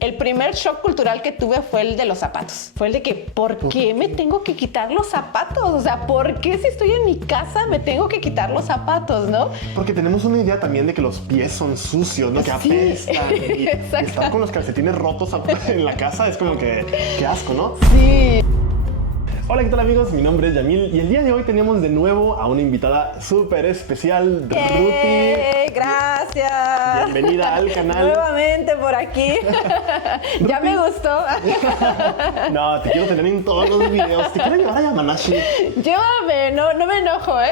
El primer shock cultural que tuve fue el de los zapatos. Fue el de que, ¿por qué me tengo que quitar los zapatos? O sea, ¿por qué si estoy en mi casa me tengo que quitar los zapatos, no? Porque tenemos una idea también de que los pies son sucios, ¿no? Que apestan. Y estar con los calcetines rotos en la casa es como que, qué asco, ¿no? Sí. Hola, ¿qué tal amigos? Mi nombre es Yamil y el día de hoy tenemos de nuevo a una invitada súper especial, Ruti. Gracias. Bienvenida al canal. Nuevamente por aquí. Ya me gustó. No, te quiero tener en todos los videos. Te quiero llevar a Yamanashi. Llévame, no me enojo, ¿eh?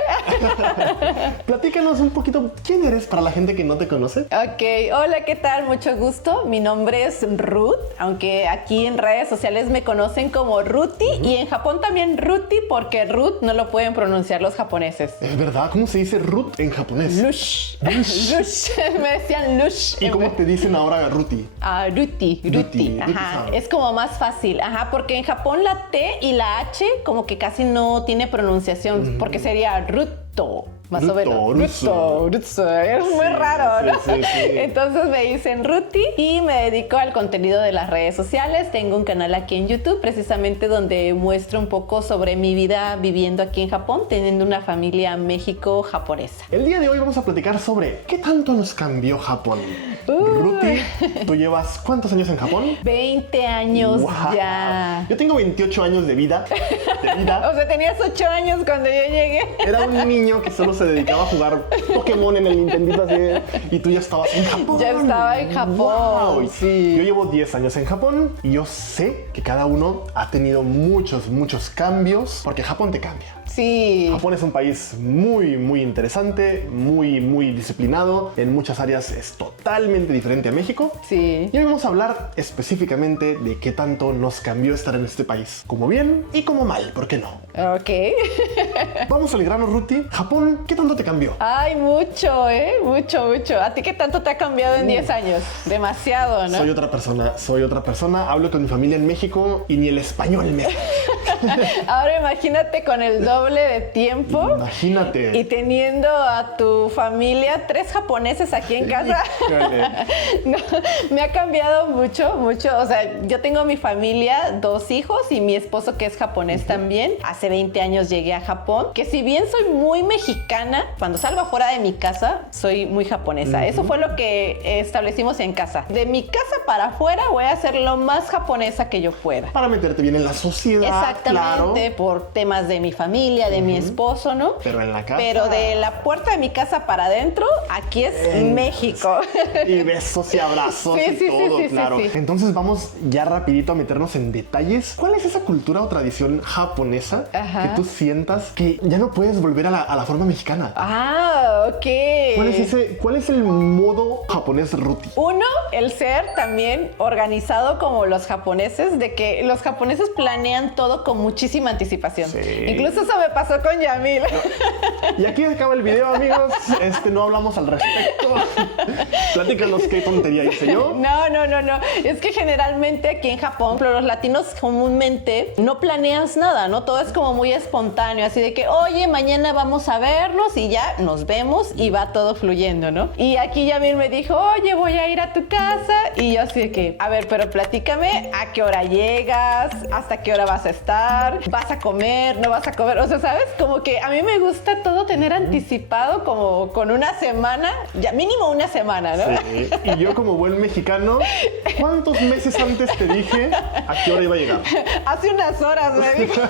Platícanos un poquito, ¿quién eres para la gente que no te conoce? Ok, hola, ¿qué tal? Mucho gusto. Mi nombre es Ruth, aunque aquí en redes sociales me conocen como Ruti y en Japón también Ruti porque Ruth no lo pueden pronunciar los japoneses. ¿Es verdad? ¿Cómo se dice Ruth en japonés? Lush. Lush. Me decían Lush. ¿Y cómo te dicen ahora Ruti? Ruti. Ajá. Es como más fácil. Ajá, porque en Japón la T y la H como que casi no tiene pronunciación, porque sería Ruto. Más o menos. Ruto. Es muy raro, ¿no? Sí. Entonces me dicen Ruti y me dedico al contenido de las redes sociales. Tengo un canal aquí en YouTube, precisamente donde muestro un poco sobre mi vida viviendo aquí en Japón, teniendo una familia México-japonesa. El día de hoy vamos a platicar sobre qué tanto nos cambió Japón. Ruti, ¿tú llevas cuántos años en Japón? 20 años ya. Yo tengo 28 años de vida. O sea, tenías 8 años cuando yo llegué. Era un niño que solo se dedicaba a jugar Pokémon en el Nintendito así, y tú ya estabas en Japón. Ya estaba en Japón. Wow. Sí. Yo llevo 10 años en Japón y yo sé que cada uno ha tenido muchos cambios porque Japón te cambia. Sí. Japón es un país muy interesante, muy disciplinado. En muchas áreas es totalmente diferente a México. Sí. Y hoy vamos a hablar específicamente de qué tanto nos cambió estar en este país. Como bien y como mal, ¿por qué no? Ok. Vamos al grano, Ruti. Japón, ¿qué tanto te cambió? Ay, mucho. ¿A ti qué tanto te ha cambiado en 10 años? Demasiado, ¿no? Soy otra persona. Hablo con mi familia en México y ni el español me... Ahora imagínate con el doble de tiempo. Imagínate. Y teniendo a tu familia 3 japoneses aquí en casa. No, me ha cambiado mucho. O sea, yo tengo mi familia, 2 hijos y mi esposo que es japonés también. Hace 20 años llegué a Japón, que si bien soy muy mexicana, cuando salgo afuera de mi casa soy muy japonesa. Eso fue lo que establecimos en casa. De mi casa para afuera voy a ser lo más japonesa que yo pueda. Para meterte bien en la sociedad. Exactamente, claro. Por temas de mi familia, de mi esposo, ¿no? Pero en la casa. Pero de la puerta de mi casa para adentro, aquí es México. Y besos y abrazos y todo, claro. Sí. Entonces vamos ya rapidito a meternos en detalles. ¿Cuál es esa cultura o tradición japonesa que tú sientas que ya no puedes volver a la forma mexicana? Ok. ¿Cuál es el modo japonés Ruti? Uno, el ser también organizado como los japoneses, de que los japoneses planean todo con muchísima anticipación. Sí. Incluso eso me pasó con Yamil. Y aquí acaba el video, amigos. No hablamos al respecto. Platícanos qué tontería hice yo. No. Es que generalmente aquí en Japón, pero los latinos comúnmente no planeas nada, ¿no? Todo es como muy espontáneo, así de que, oye, mañana vamos a vernos y ya nos vemos y va todo fluyendo, ¿no? Y aquí Yamil me dijo, oye, voy a ir a tu casa. Y yo así de que, a ver, pero platícame a qué hora llegas, hasta qué hora vas a estar, vas a comer, no vas a comer. O sea, ¿sabes? Como que a mí me gusta todo tener anticipado como con una semana, ya mínimo una semana, ¿no? Sí. Y yo como buen mexicano, ¿cuántos meses antes te dije a qué hora iba a llegar? Hace unas horas me dijo.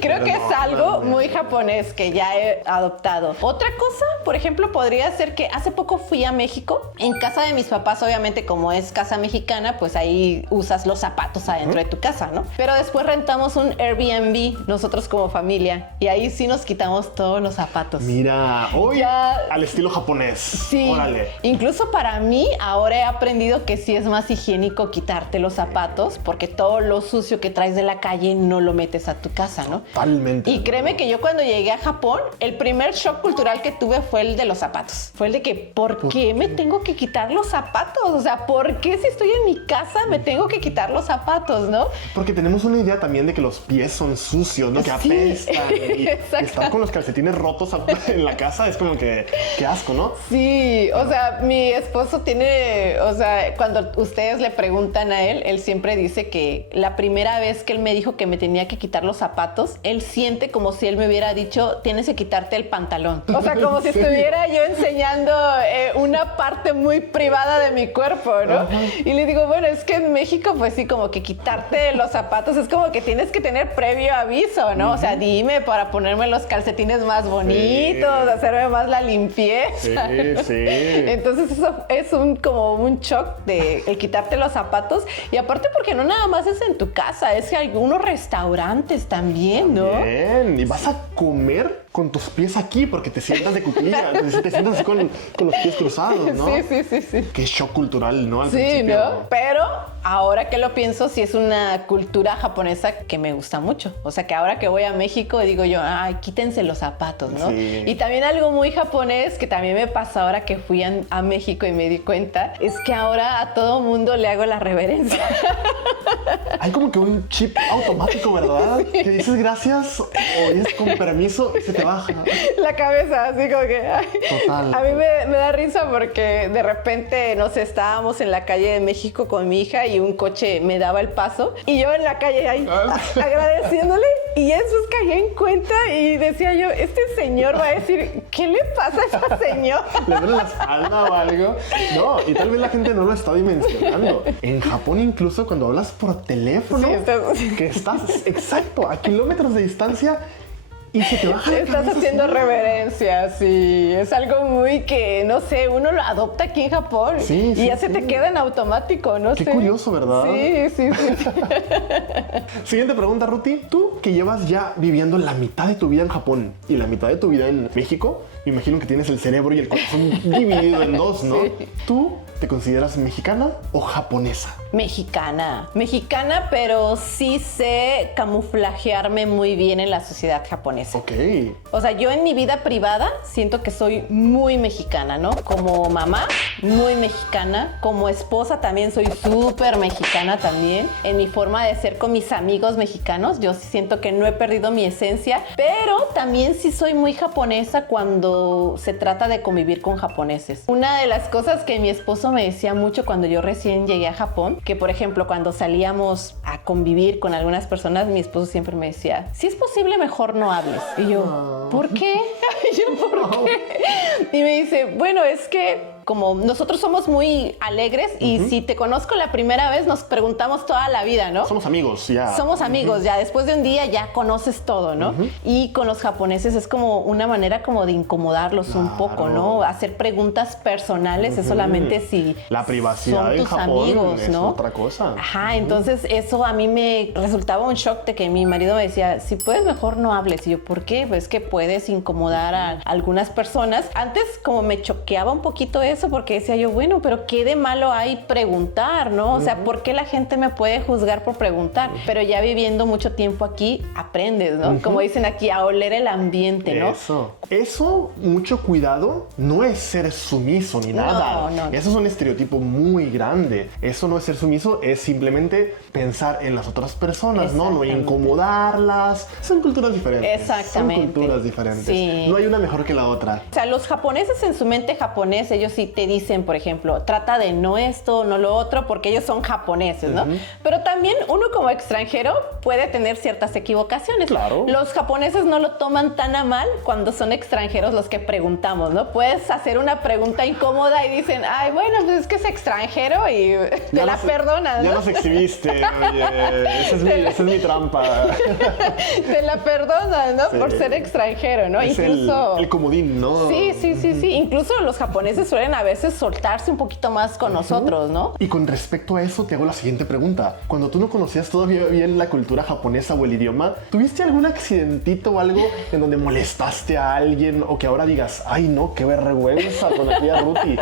Creo que es algo muy japonés que ya he adoptado. Otra cosa, por ejemplo, podría ser que hace poco fui a México. En casa de mis papás, obviamente, como es casa mexicana, pues ahí usas los zapatos adentro de tu casa, ¿no? Pero después rentamos un Airbnb, nosotros como familia, y ahí sí nos quitamos todos los zapatos. Mira, hoy ya... al estilo japonés. Sí. Órale. Incluso para mí, ahora he aprendido que sí es más higiénico quitarte los zapatos, porque todo lo sucio que traes de la calle no lo metes a tu casa. casa, ¿no? Totalmente. Y créeme que yo cuando llegué a Japón, el primer shock cultural que tuve fue el de los zapatos. Fue el de que, ¿por qué me tengo que quitar los zapatos? O sea, ¿por qué si estoy en mi casa me tengo que quitar los zapatos, no? Porque tenemos una idea también de que los pies son sucios, ¿no? Que apestan. Y estar con los calcetines rotos en la casa es como que, qué asco, ¿no? Sí, o sea, mi esposo tiene, o sea, cuando ustedes le preguntan a él siempre dice que la primera vez que él me dijo que me tenía que quitar los zapatos, él siente como si él me hubiera dicho, tienes que quitarte el pantalón. O sea, como si estuviera yo enseñando una parte muy privada de mi cuerpo, ¿no? Ajá. Y le digo, bueno, es que en México, pues sí, como que quitarte los zapatos es como que tienes que tener previo aviso, ¿no? O sea, dime para ponerme los calcetines más bonitos, hacerme más la limpieza. Sí. Entonces eso es como un shock de el quitarte los zapatos. Y aparte porque no nada más es en tu casa, es que hay algunos restaurantes también, ¿no? Bien, y vas a comer con tus pies aquí porque te sientas de cuclillas, te sientas así con los pies cruzados, ¿no? Sí. Qué shock cultural, ¿no? Al sí, principio. ¿no? Pero ahora que lo pienso, sí es una cultura japonesa que me gusta mucho. O sea, que ahora que voy a México digo yo, ay, quítense los zapatos, ¿no? Sí. Y también algo muy japonés que también me pasó ahora que fui a México y me di cuenta, es que ahora a todo mundo le hago la reverencia. Hay como que un chip automático, ¿verdad? Sí. Que dices gracias o dices con permiso y se te baja. La cabeza, así como que... Ay. Total. A mí me da risa porque de repente, no sé, estábamos en la calle de México con mi hija y un coche me daba el paso y yo en la calle ahí agradeciéndole y después caí en cuenta y decía yo, este señor va a decir, ¿qué le pasa a esa señora? ¿Le duele la espalda o algo? No, y tal vez la gente no lo está dimensionando. En Japón incluso cuando hablas por teléfono, que estás exacto a kilómetros de distancia y se te baja la Estás cabeza, haciendo ¿sí? reverencia, sí. Es algo muy que, no sé, uno lo adopta aquí en Japón y ya se te queda en automático, no sé. Qué curioso, ¿verdad? Sí. Siguiente pregunta, Ruti. Tú que llevas ya viviendo la mitad de tu vida en Japón y la mitad de tu vida en México, me imagino que tienes el cerebro y el corazón dividido en dos, ¿no? Sí. ¿Tú te consideras mexicana o japonesa? Mexicana, pero sí sé camuflajearme muy bien en la sociedad japonesa. Ok. O sea, yo en mi vida privada siento que soy muy mexicana, ¿no? Como mamá, muy mexicana. Como esposa también soy súper mexicana también. En mi forma de ser con mis amigos mexicanos, yo sí siento que no he perdido mi esencia, pero también sí soy muy japonesa cuando se trata de convivir con japoneses. Una de las cosas que mi esposo me decía mucho cuando yo recién llegué a Japón, que por ejemplo cuando salíamos a convivir con algunas personas, mi esposo siempre me decía, si es posible mejor no hables. Y yo, ¿por qué? Y yo, ¿por qué? Y me dice, bueno, es que como nosotros somos muy alegres y si te conozco la primera vez nos preguntamos toda la vida, ¿no? Somos amigos, ya. Somos amigos, ya después de un día ya conoces todo, ¿no? Y con los japoneses es como una manera como de incomodarlos un poco, ¿no? Hacer preguntas personales es solamente si la privacidad son en tus Japón amigos, es ¿no? otra cosa. Ajá, entonces eso a mí me resultaba un shock de que mi marido me decía, si puedes mejor no hables. Y yo, ¿por qué? Pues que puedes incomodar a algunas personas. Antes como me choqueaba un poquito eso porque decía yo, bueno, pero ¿qué de malo hay preguntar, no? O sea, ¿por qué la gente me puede juzgar por preguntar? Pero ya viviendo mucho tiempo aquí, aprendes, ¿no? Como dicen aquí, a oler el ambiente, ¿no? Eso, mucho cuidado, no es ser sumiso ni nada. No. Eso es un estereotipo muy grande. Eso no es ser sumiso, es simplemente pensar en las otras personas, ¿no? No incomodarlas. Son culturas diferentes. Exactamente. Son culturas diferentes. Sí. No hay una mejor que la otra. O sea, los japoneses en su mente japonesa, ellos sí te dicen, por ejemplo, trata de no esto, no lo otro, porque ellos son japoneses, ¿no? Pero también uno como extranjero puede tener ciertas equivocaciones. Claro. Los japoneses no lo toman tan a mal cuando son extranjeros los que preguntamos, ¿no? Puedes hacer una pregunta incómoda y dicen, ay, bueno, pues es que es extranjero y te la perdonas, ¿no? Ya nos exhibiste, oye. Esa es mi trampa. Te la perdonas, ¿no? Sí. Por ser extranjero, ¿no? Es incluso el comodín, ¿no? Sí. Incluso los japoneses suelen pueden a veces soltarse un poquito más con nosotros, ¿no? Y con respecto a eso, te hago la siguiente pregunta. Cuando tú no conocías todavía bien la cultura japonesa o el idioma, ¿tuviste algún accidentito o algo en donde molestaste a alguien o que ahora digas, ay no, qué vergüenza con la tía Ruti?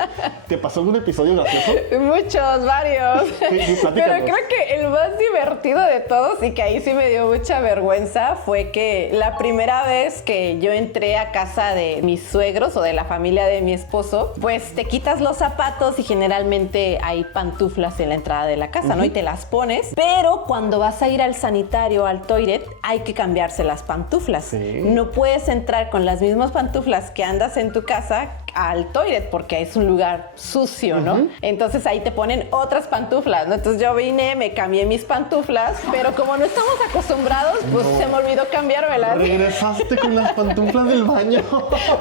¿Te pasó algún episodio gracioso? Muchos, varios. Sí, pero creo que el más divertido de todos y que ahí sí me dio mucha vergüenza fue que la primera vez que yo entré a casa de mis suegros o de la familia de mi esposo, pues te quitas los zapatos y generalmente hay pantuflas en la entrada de la casa, ¿no? Y te las pones, pero cuando vas a ir al sanitario, al toilet, hay que cambiarse las pantuflas. Sí. No puedes entrar con las mismas pantuflas que andas en tu casa al toilet porque es un lugar sucio, ¿no? Entonces ahí te ponen otras pantuflas, ¿no? Entonces yo vine, me cambié mis pantuflas, pero como no estamos acostumbrados, pues se me olvidó cambiármelas. Regresaste con las pantuflas del baño.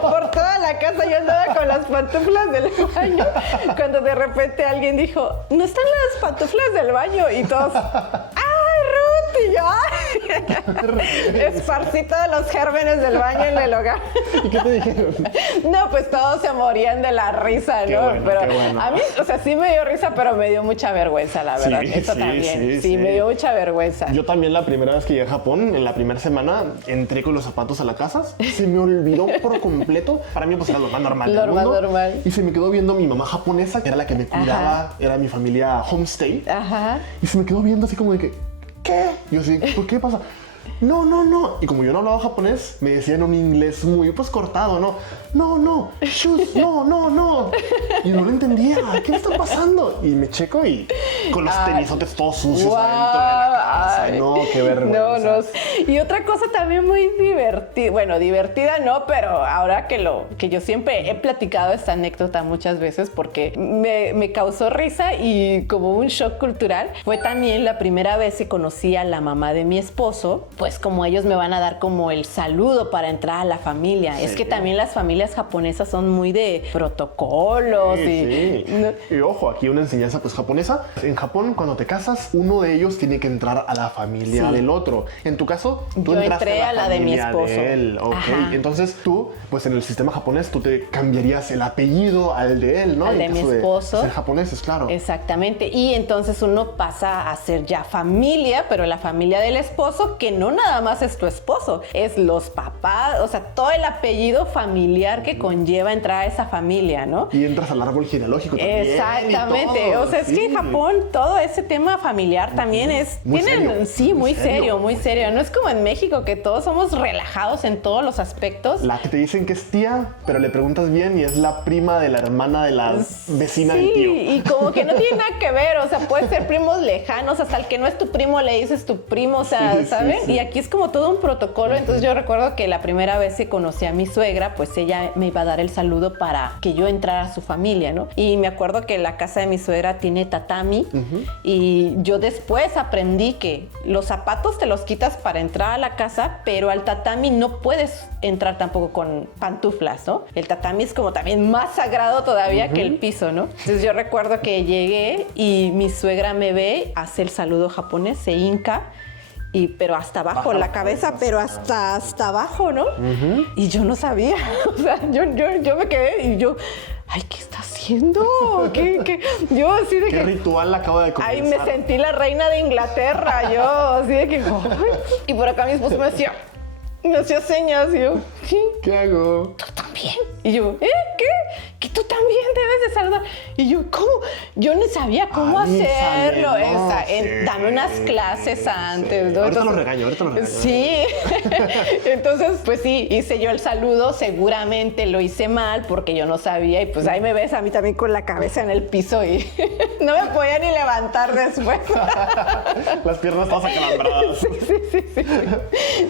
Por toda la casa yo andaba con las pantuflas del baño, cuando de repente alguien dijo, ¿no están las pantuflas del baño? Y todos, ¡ay, Ruth! Y yo, ¡ay! Esparcí todos los gérmenes del baño en el hogar. ¿Y qué te dijeron? No, pues todos se morían de la risa, Qué ¿no? bueno, pero qué bueno. a mí, o sea, sí me dio risa, pero me dio mucha vergüenza, la verdad. Sí, Eso sí, también. sí. Me dio mucha vergüenza. Yo también la primera vez que llegué a Japón, en la primera semana, entré con los zapatos a la casa. Se me olvidó por completo. Para mí pues era lo más normal del mundo. Normal. Y se me quedó viendo mi mamá japonesa, que era la que me cuidaba, era mi familia homestay. Ajá. Y se me quedó viendo así como de que, ¿qué? Y yo así, ¿por qué pasa? No, no, no. Y como yo no hablaba japonés, me decían un inglés muy pues cortado, ¿no? No, no, shoes, no, no, no. Y no lo entendía. ¿Qué me está pasando? Y me checo y con los tenisotes todos sucios adentro de la casa. Ay. No, qué vergüenza. No. Y otra cosa también muy divertida, bueno, divertida no, pero ahora que yo siempre he platicado esta anécdota muchas veces porque me causó risa y como un shock cultural, fue también la primera vez que conocí a la mamá de mi esposo, pues como ellos me van a dar como el saludo para entrar a la familia. Sí. Es que también las familias japonesas son muy de protocolos. Sí. Y ojo, aquí una enseñanza pues japonesa. En Japón, cuando te casas, uno de ellos tiene que entrar a la familia del otro. En tu caso, tú yo entraste entré a la de mi esposo. De él. Ok. Entonces tú, pues en el sistema japonés, tú te cambiarías el apellido al de él, ¿no? Al de mi esposo. De ser japoneses, claro. Exactamente. Y entonces uno pasa a ser ya familia, pero la familia del esposo, que no nada más es tu esposo, es los papás, o sea, todo el apellido familiar que conlleva entrar a esa familia, ¿no? Y entras al árbol genealógico también. Exactamente. O sea, es que en Japón todo ese tema familiar también es... Muy serio. Sí, muy serio. No es como en México, que todos somos relajados en todos los aspectos. La que te dicen que es tía, pero le preguntas bien y es la prima de la hermana de la vecina del tío. Sí, y como que no tiene nada que ver, o sea, puede ser primos lejanos, hasta el que no es tu primo le dices tu primo, o sea, ¿sabes? Sí. Y aquí es como todo un protocolo. Entonces yo recuerdo que la primera vez que conocí a mi suegra, pues ella me iba a dar el saludo para que yo entrara a su familia, ¿no? Y me acuerdo que la casa de mi suegra tiene tatami y yo después aprendí que los zapatos te los quitas para entrar a la casa, pero al tatami no puedes entrar tampoco con pantuflas, ¿no? El tatami es como también más sagrado todavía que el piso, ¿no? Entonces yo recuerdo que llegué y mi suegra me ve, hace el saludo japonés, se hinca, pero hasta abajo, la cabeza, pero hasta abajo, ¿no? Y yo no sabía, o sea, yo me quedé y yo, ay, ¿qué está haciendo? ¿Qué? Yo así de ¿Qué ritual acaba de comenzar? Ay, me sentí la reina de Inglaterra, yo así de que, ay. Y por acá mi esposo me hacía señas y yo, ¿qué hago? Tú también. Y yo, ¿qué? Que tú también debes de saludar. Y yo, ¿cómo? Yo no sabía cómo hacerlo. Dame unas clases antes, ¿no? Ahorita lo regaño. Sí. Entonces, pues sí, hice yo el saludo. Seguramente lo hice mal porque yo no sabía. Y pues ahí me ves a mí también con la cabeza en el piso y no me podía ni levantar después. Las piernas todas acalambradas.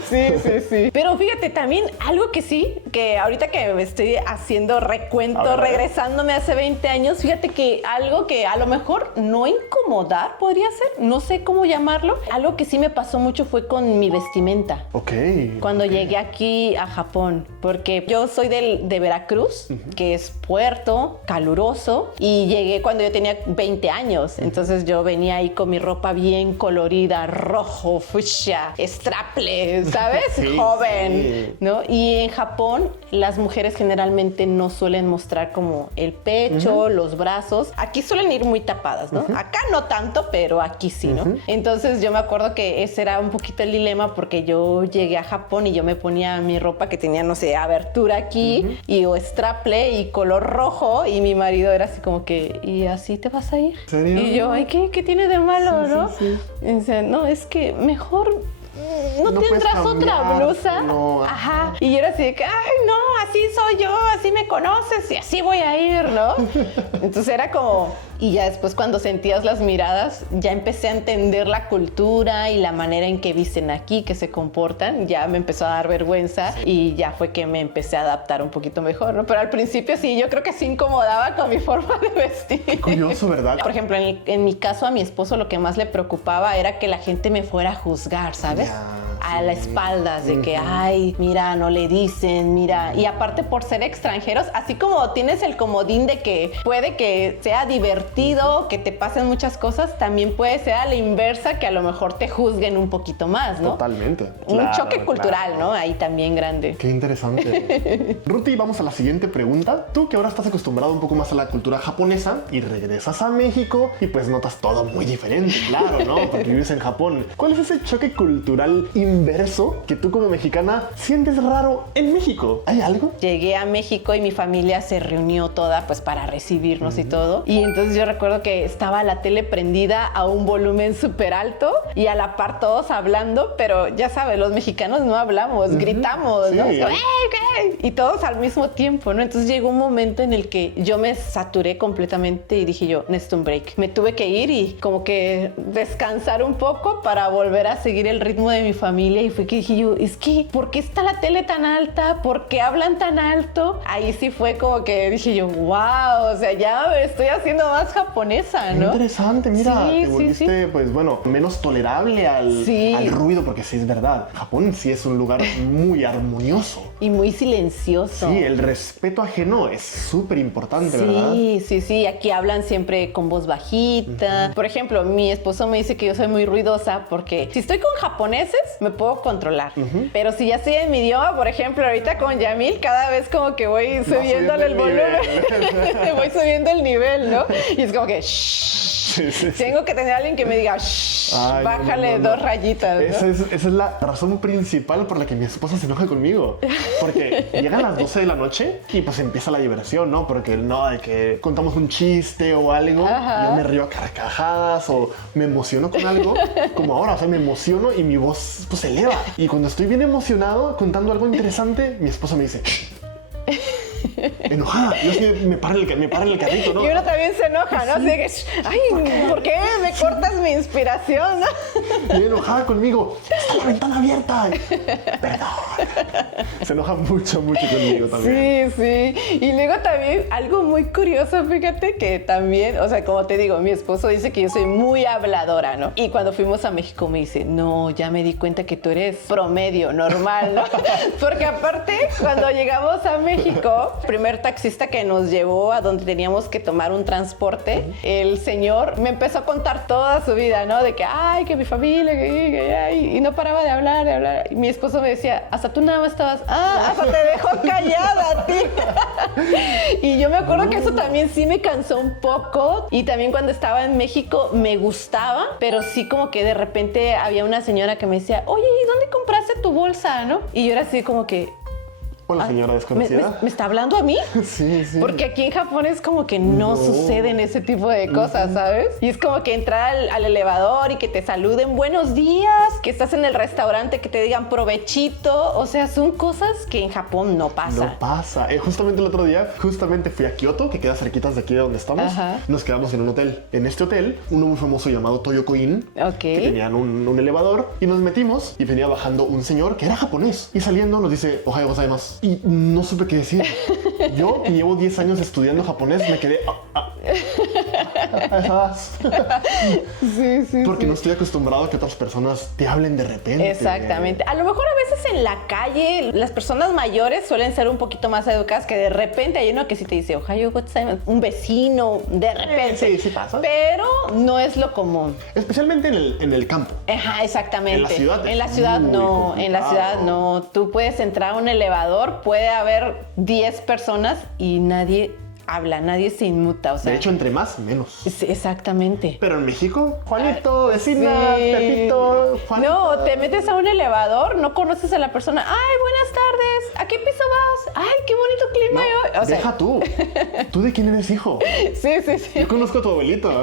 Sí. Pero fíjate, también algo que sí, que ahorita que me estoy haciendo recuento, regresándome hace 20 años, fíjate que algo que a lo mejor no incomodar podría ser, no sé cómo llamarlo. Algo que sí me pasó mucho fue con mi vestimenta. Ok. Cuando llegué aquí a Japón. porque yo soy de Veracruz, que es puerto, caluroso, y llegué cuando yo tenía 20 años. Entonces yo venía ahí con mi ropa bien colorida, rojo, fucsia, strapless, ¿sabes? Sí, joven, sí. ¿no? Y en Japón las mujeres generalmente no suelen mostrar como el pecho, los brazos. Aquí suelen ir muy tapadas, ¿no? Acá no tanto, pero aquí sí, ¿no? Entonces yo me acuerdo que ese era un poquito el dilema porque yo llegué a Japón y yo me ponía mi ropa que tenía, no sé, abertura aquí y o straple y color rojo, y mi marido era así como que, ¿y así te vas a ir? ¿En serio? Y yo, ay, ¿qué tiene de malo, Sí, no? sí. Y dice, no, es que mejor no puedes tendrás otra cambiar, blusa. no. Ajá. Y yo era así de que, ay, no, así soy yo, así me conoces y así voy a ir, ¿no? Entonces era como... Y ya después cuando sentías las miradas, ya empecé a entender la cultura y la manera en que visten aquí, que se comportan. Ya me empezó a dar vergüenza y ya fue que me empecé a adaptar un poquito mejor, ¿no? Pero al principio sí, yo creo que sí incomodaba con mi forma de vestir. Qué curioso, ¿verdad? Por ejemplo, en mi caso a mi esposo lo que más le preocupaba era que la gente me fuera a juzgar, ¿sabes? Ya, A la espaldas de que, ay, mira, no le dicen, mira. Y aparte por ser extranjeros, así como tienes el comodín de que puede que sea divertido, que te pasen muchas cosas, también puede ser a la inversa, que a lo mejor te juzguen un poquito más, ¿no? Totalmente. Un Claro, choque cultural, claro. ¿no? Ahí también grande. Qué interesante. Ruti, vamos a la siguiente pregunta. Tú que ahora estás acostumbrado un poco más a la cultura japonesa y regresas a México y pues notas todo muy diferente, claro, ¿no? Porque vives en Japón. ¿Cuál es ese choque cultural inverso que tú como mexicana sientes raro en México? ¿Hay algo? Llegué a México y mi familia se reunió toda pues para recibirnos y todo. Y entonces yo recuerdo que estaba la tele prendida a un volumen súper alto y a la par todos hablando, pero ya sabes, los mexicanos no hablamos, gritamos, ¿no? Sí. Es como, ¡ey! Y todos al mismo tiempo, ¿no? Entonces llegó un momento en el que yo me saturé completamente y dije yo, necesito un break. Me tuve que ir y como que descansar un poco para volver a seguir el ritmo de mi familia, y fue que dije yo, es que, ¿por qué está la tele tan alta? ¿Por qué hablan tan alto? Ahí sí fue como que dije yo, wow, o sea, ya me estoy haciendo más japonesa, ¿no? Interesante, mira, Sí, te sí, volviste, pues bueno, menos tolerable al ruido, porque sí es verdad. Japón sí es un lugar muy armonioso. Y muy silencioso. Sí, el respeto ajeno es súper importante, ¿verdad? Sí. Aquí hablan siempre con voz bajita. Por ejemplo, mi esposo me dice que yo soy muy ruidosa porque si estoy con japoneses, me puedo controlar. Pero si ya estoy en mi idioma, por ejemplo, ahorita con Yamil, cada vez como que voy subiéndole el volumen. Voy subiendo el nivel, ¿no? Y es como que... Sí. Tengo que tener a alguien que me diga, shh, Ay, bájale no. 2 rayitas, ¿no? Esa es la razón principal por la que mi esposa se enoja conmigo. Porque llegan las 12 de la noche y pues empieza la diversión, ¿no? Porque no, de que contamos un chiste o algo, yo me río a carcajadas o me emociono con algo, como ahora, o sea, me emociono y mi voz pues se eleva. Y cuando estoy bien emocionado contando algo interesante, mi esposa me dice... enojada. Yo sí me para en el carrito, ¿no? Y uno también se enoja, ¿no? Así de que, ay, ¿por qué me cortas mi inspiración? ¿No? Y enojada conmigo. Está la ventana abierta. Perdón. Se enoja mucho conmigo también. Sí. Y luego también algo muy curioso, fíjate que también, o sea, como te digo, mi esposo dice que yo soy muy habladora, ¿no? Y cuando fuimos a México me dice, no, ya me di cuenta que tú eres promedio, normal, ¿no? Porque aparte, cuando llegamos a México, el primer taxista que nos llevó a donde teníamos que tomar un transporte, el señor me empezó a contar toda su vida, ¿no? De que, ay, que mi familia, y no paraba de hablar. Y mi esposo me decía, hasta tú nada más estabas, hasta te dejó callada a ti. Y yo me acuerdo que eso también sí me cansó un poco. Y también cuando estaba en México me gustaba, pero sí como que de repente había una señora que me decía, oye, ¿y dónde compraste tu bolsa, no? Y yo era así como que, Hola, señora desconocida. ¿Me está hablando a mí? Sí. Porque aquí en Japón es como que no suceden ese tipo de cosas, ¿sabes? Y es como que entrar al elevador y que te saluden buenos días, que estás en el restaurante, que te digan provechito. O sea, son cosas que en Japón no pasa. No pasa. Justamente el otro día, fui a Kioto, que queda cerquitas de aquí de donde estamos. Ajá. Nos quedamos en un hotel. En este hotel, uno muy famoso llamado Toyoko Inn, que tenían un elevador, y nos metimos y venía bajando un señor que era japonés. Y saliendo nos dice, ohayou gozaimasu. y no supe qué decir. Yo, que llevo 10 años estudiando japonés, me quedé... sí. Porque no estoy acostumbrado a que otras personas te hablen de repente. Exactamente. A lo mejor a veces en la calle las personas mayores suelen ser un poquito más educadas, que de repente hay uno que sí te dice Ohayo gozaimasu, un vecino, de repente. Sí pasa. Pero no es lo común. Especialmente en el campo. Ajá, exactamente. En la ciudad. En la ciudad no. Complicado. En la ciudad no. Tú puedes entrar a un elevador, puede haber 10 personas y nadie habla, nadie se inmuta, o sea. De hecho, entre más, menos. Sí, exactamente. Pero en México, Juanito, vecina, Sí. Pepito, Juanito. No, te metes a un elevador, no conoces a la persona. Ay, buenas tardes. ¿A qué piso vas? Ay, qué bonito clima hoy. O sea, Deja tú. ¿Tú de quién eres hijo? sí. Yo conozco a tu abuelito.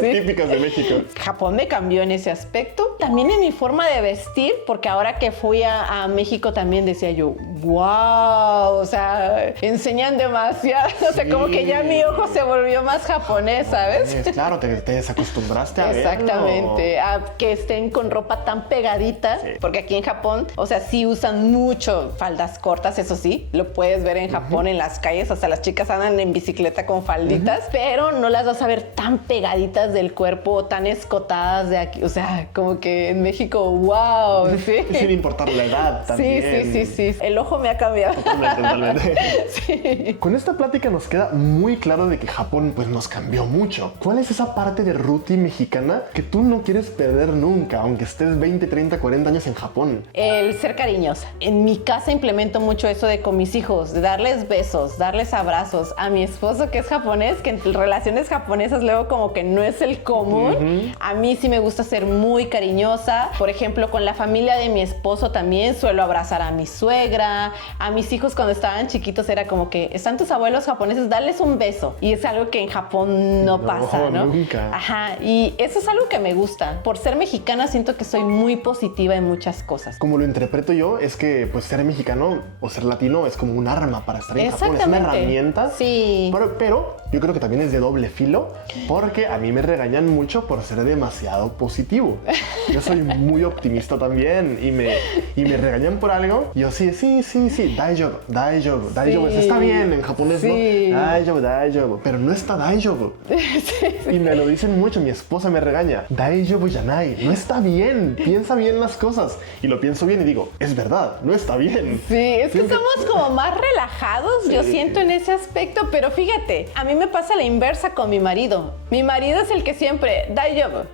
Típicas de México. Japón me cambió en ese aspecto. También en mi forma de vestir, porque ahora que fui a México también decía yo, wow, o sea, enseñan demasiado. O sea, como que ya mi ojo se volvió más japonés, ¿sabes? Claro, te desacostumbraste a verlo. Exactamente, a que estén con ropa tan pegadita, porque aquí en Japón, o sea, sí usan mucho faldas cortas, eso sí, lo puedes ver en Japón en las calles, hasta las chicas andan en bicicleta con falditas, pero no las vas a ver tan pegaditas del cuerpo, tan escotadas de aquí, o sea, como que en México, wow, sí. Sin importar la edad también. Sí, el ojo me ha cambiado. Totalmente. Sí. Con esta plática nos queda muy claro de que Japón pues nos cambió mucho. ¿Cuál es esa parte de Ruti mexicana que tú no quieres perder nunca, aunque estés 20, 30, 40 años en Japón? El ser cariñosa. En mi casa implemento mucho eso de con mis hijos, de darles besos, darles abrazos. A mi esposo que es japonés, que en relaciones japonesas luego como que no es el común. A mí sí me gusta ser muy cariñosa. Por ejemplo, con la familia de mi esposo también suelo abrazar a mi suegra. A mis hijos cuando estaban chiquitos era como que están tus abuelos japoneses, darles un beso. Y es algo que en Japón no pasa, ¿no? Nunca. Ajá. Y eso es algo que me gusta. Por ser mexicana siento que soy muy positiva en muchas cosas. Como lo interpreto yo, es que pues ser mexicano o ser latino es como un arma para estar en Japón. Es una herramienta. Sí. Pero yo creo que también es de doble filo, porque a mí me regañan mucho por ser demasiado positivo. Yo soy muy optimista también y me regañan por algo. Yo sí, daijoubu. Está bien en japonés, sí. ¿no? Daijoubu. Pero no está daijoubu. Y me lo dicen mucho, mi esposa me regaña. Daijoubu janai, no está bien. Piensa bien las cosas. Y lo pienso bien y digo, es verdad, no está bien. Sí, es que somos como más relajados, yo siento en ese aspecto, pero fíjate, a mí me pasa la inversa con mi marido. Mi marido es el que siempre, daijoubu.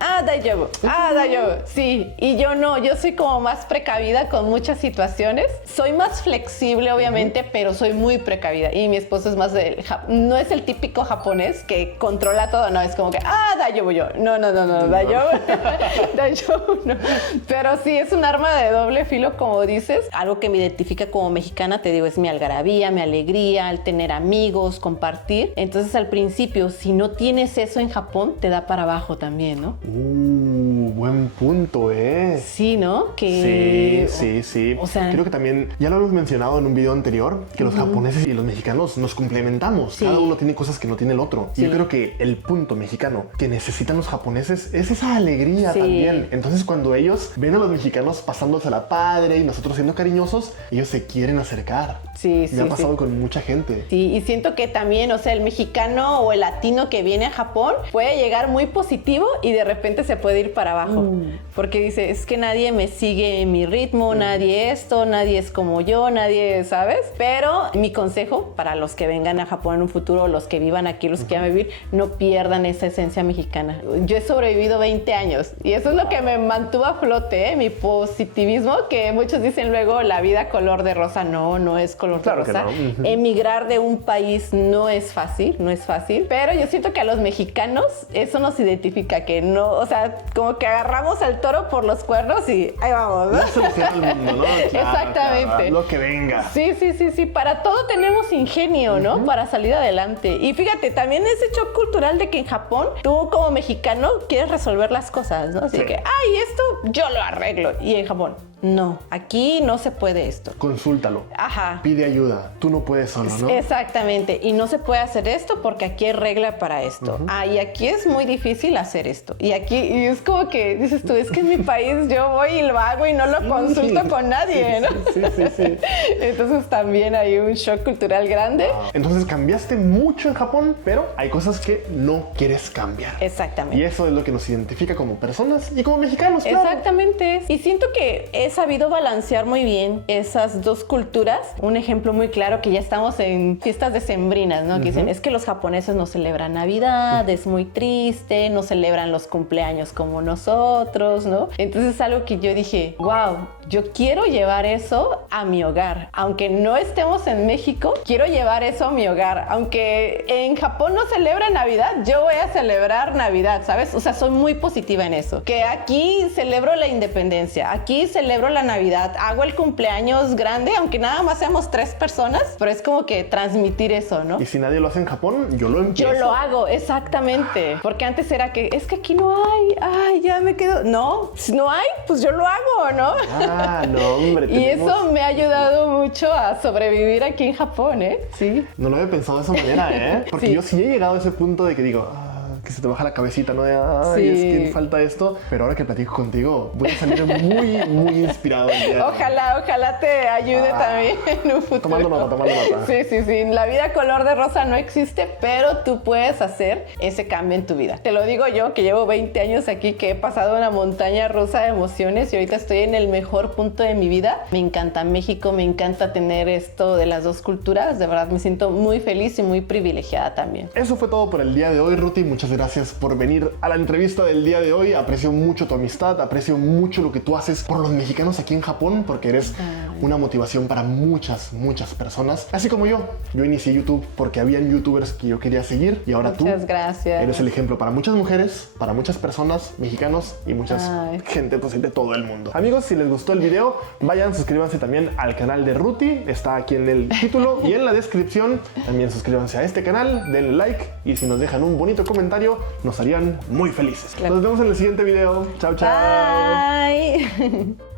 Sí, y yo no, yo soy como más precavida con muchas situaciones. Soy más flexible, obviamente, pero soy muy precavida. Y mi esposo es más no es el típico japonés que controla todo, no, es como que, daijoubu yo. No, daijoubu no. Pero sí, es un arma de doble filo, como dices. Algo que me identifica como mexicana, te digo, es mi algarabía, mi alegría, el tener amigos, compartir. Entonces, al principio, si no tienes eso en Japón, te da para abajo también, ¿no? Buen punto, ¿eh? Sí, ¿no? Sí. O sea, creo que también, ya lo hemos mencionado en un video anterior, que los japoneses y los mexicanos nos complementamos. Sí. Cada uno tiene cosas que no tiene el otro. Sí. Y yo creo que el punto mexicano que necesitan los japoneses es esa alegría también. Entonces, cuando ellos ven a los mexicanos pasándosela padre y nosotros siendo cariñosos, ellos se quieren acercar. Sí. Me ha pasado con mucha gente. Sí, y siento que también, o sea, el mexicano o el latino que viene a Japón puede llegar muy positivo y de repente se puede ir para abajo. Porque dice, es que nadie me sigue en mi ritmo, nadie es como yo, nadie, ¿sabes? Pero mi consejo para los que vengan a Japón en un futuro, los que vivan aquí, los que quieran vivir, no pierdan esa esencia mexicana. Yo he sobrevivido 20 años y eso es lo que me mantuvo a flote, mi positivismo, que muchos dicen luego la vida color de rosa. No es color de rosa. No. Emigrar de un país no es fácil, pero yo siento que a los mexicanos eso nos identifica, que no, o sea, como que agarramos al toro por los cuernos y ahí vamos, ¿no? No soluciona el mundo, ¿no? Exactamente. Claro, lo que venga. Sí, para todo tenemos ingenio, ¿no? Para salir adelante. Y fíjate, también ese shock cultural de que en Japón, tú como mexicano quieres resolver las cosas, ¿no? Así que, esto yo lo arreglo. Y en Japón, no, aquí no se puede esto. Consúltalo. Ajá. Pide ayuda. Tú no puedes solo, ¿no? Exactamente. Y no se puede hacer esto porque aquí hay regla para esto. Y aquí es muy difícil hacer esto. Y aquí y es como que dices tú, es que en mi país yo voy y lo hago y no lo consulto con nadie, ¿no? Sí. Entonces también hay un shock cultural grande. Entonces cambiaste mucho en Japón, pero hay cosas que no quieres cambiar. Exactamente. Y eso es lo que nos identifica como personas y como mexicanos, claro. Exactamente. Y siento que he sabido balancear muy bien esas dos culturas. Un ejemplo muy claro que ya estamos en fiestas decembrinas, ¿no? Que dicen, es que los japoneses no celebran Navidad, es muy triste, no celebran los cumpleaños como nosotros, ¿no? Entonces es algo que yo dije, wow, yo quiero llevar eso a mi hogar. Aunque no estemos en México, quiero llevar eso a mi hogar. Aunque en Japón no celebran Navidad, yo voy a celebrar Navidad, ¿sabes? O sea, soy muy positiva en eso. Que aquí celebro la independencia, aquí celebro la Navidad, hago el cumpleaños grande, aunque nada más seamos 3 personas, pero es como que transmitir eso, ¿no? Y si nadie lo hace en Japón, yo lo empiezo. Yo lo hago, exactamente. Porque antes era que, es que aquí no hay, ay, ya me quedo. No, si no hay, pues yo lo hago, ¿no? No, hombre. Y eso me ha ayudado mucho a sobrevivir aquí en Japón, ¿eh? Sí. No lo había pensado de esa manera, ¿eh? Porque Sí. yo sí he llegado a ese punto de que digo, que se te baja la cabecita, ¿no? De, ay, es que falta esto. Pero ahora que platico contigo, voy a salir muy inspirado. Ojalá te ayude también en un futuro. Tomando nota. Sí. La vida color de rosa no existe, pero tú puedes hacer ese cambio en tu vida. Te lo digo yo, que llevo 20 años aquí, que he pasado una montaña rusa de emociones y ahorita estoy en el mejor punto de mi vida. Me encanta México, me encanta tener esto de las dos culturas. De verdad, me siento muy feliz y muy privilegiada también. Eso fue todo por el día de hoy, Ruti. Muchas gracias por venir a la entrevista del día de hoy. Aprecio mucho tu amistad, aprecio mucho lo que tú haces por los mexicanos aquí en Japón, porque eres una motivación para muchas personas. Así como yo inicié YouTube porque habían youtubers que yo quería seguir y ahora Muchas gracias. Eres el ejemplo para muchas mujeres, para muchas personas, mexicanos y gente pues, de todo el mundo. Amigos, si les gustó el video, vayan, suscríbanse también al canal de Ruti. Está aquí en el título y en la descripción. También suscríbanse a este canal, denle like y si nos dejan un bonito comentario, nos harían muy felices. Claro. Nos vemos en el siguiente video. Chao. Bye.